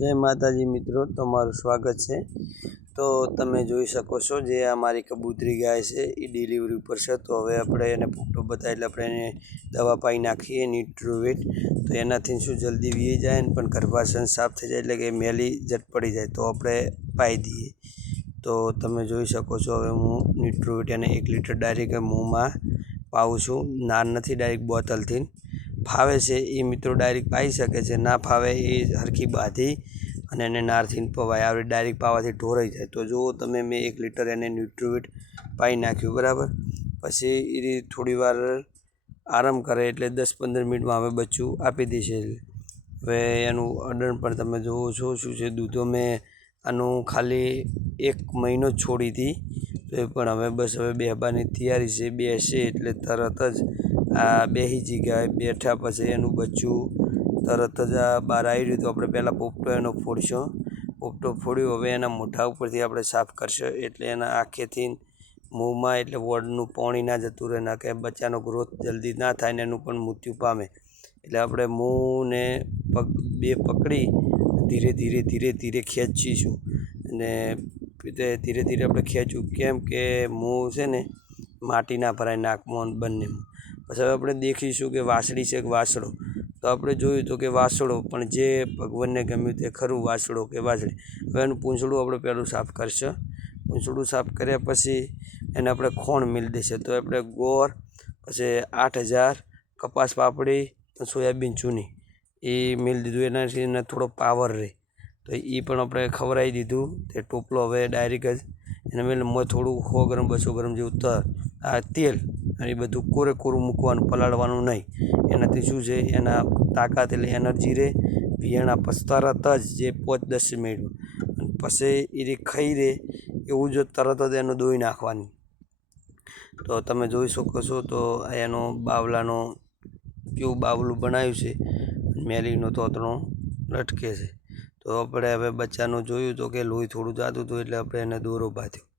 जय माताजी मित्रों, तमारुं स्वागत है। तो तमे जोई शको छो जे आ मारी कबूतरी गाय है ये डिलीवरी पर है। तो हवे आपणे एने फोटो बताए એટલે આપણે એને દવા પાઈ નાખીએ ન્યુટ્રોવેટ, તો એનાથી શું જલ્દી વી જાય ને પણ ગર્ભાશય સાફ થઈ જાય, એટલે કે મેલી જટ પડી જાય તો આપણે પાઈ દઈએ। તો તમે જોઈ શકો છો હવે હું ન્યુટ્રોવેટ એને 1 लीटर डायरेक्ट मुँह पाऊँ छूँ, ना नहीं डायरेक्ट बोतल थी। फावे से ये मित्रों डायरेक्ट पाई सके छे, ना फावे ये हरखी बाधी अने एने नारथी पवाय। आ डायरेक्ट पावाथी ढोराई जाए। तो जो तमे मैं 1 लीटर एने न्यूट्रोवेट पाई नाख्यु बराबर, पछी ए थोड़ी वार आराम करे एटले 10-15 मिनिट में हवे बच्चू आपी देशे। हवे एनु अडण पण तमे जोवो छो शुं छे। दूधो में आनु खाली 1 महीनो छोड़ी थी, तो पण हवे बस हवे बेहबानी तैयारी छे। बेसे एटले तरत ज आ बेही जी गाय बेठा पछी एनु बच्चू तरत ज आ बहार आई रह्युं। तो आपणे पहेला पोपटो एनो फोड़शो। पोपटो फोड्यो, हवे एना मोढा उपरथी आपणे साफ करशो, एटले एना आखेथी मुँहमां एटले वडनुं पाणी ना जतुं रहे, ना के बच्चानो ग्रोथ जल्दी ना थाय ने एनुं पण मृत्यु पामे। एटले आपणे मुँह ने पग बे पकड़ी धीरे धीरे धीरे धीरे खेंचीशुं अने धीरे धीरे आपणे खेंचવું केम के मुँह छे ने माटी ना भराय नाकमां बंनेमां। पछी आपणे देखीशुं के वासળી छे के वासळो। तो आपणे जोयुं तो के वासळो, पण जे भगवानने गम्युं ते खरुं, वासळो के वासળી। हवे एनुं पूंछडું આપણે પહેલું સાફ કરશું। પૂંછડું સાફ કર્યા પછી એને આપણે ખોણ મિલ દેશે। તો આપણે ગોળ, પછી 8000 કપાસ પાપડી, સોયાબીન ચૂની એ મિલ દીધું। એનાથી એને થોડો પાવર રહે, તો એ પણ આપણે ખવડાવી દીધું। તે ટોપલો હવે ડાયરેક્ટ જ એના મેં થોડું 100 ગ્રામ 200 ગ્રામ જેવું આ તેલ અને એ બધું કોરે કોરું મૂકવાનું, પલાળવાનું નહીં। એનાથી શું છે, એના તાકાત એટલે એનર્જી રહે। વિયાણા પછી તરત જ જે 5-10 મિનિટ પછી એ ખાઈ રહે એવું જો તરત જ એનું દોઈ નાખવાની। તો તમે જોઈ શકો છો। તો એનો બાવલાનો કેવું બાવલું બનાવ્યું છે, મેલીનો તોતણો લટકે છે। તો આપણે હવે બચ્ચાનું જોયું તો કે લોહી થોડું જાતું હતું, એટલે આપણે એને દોરો બાંધ્યો।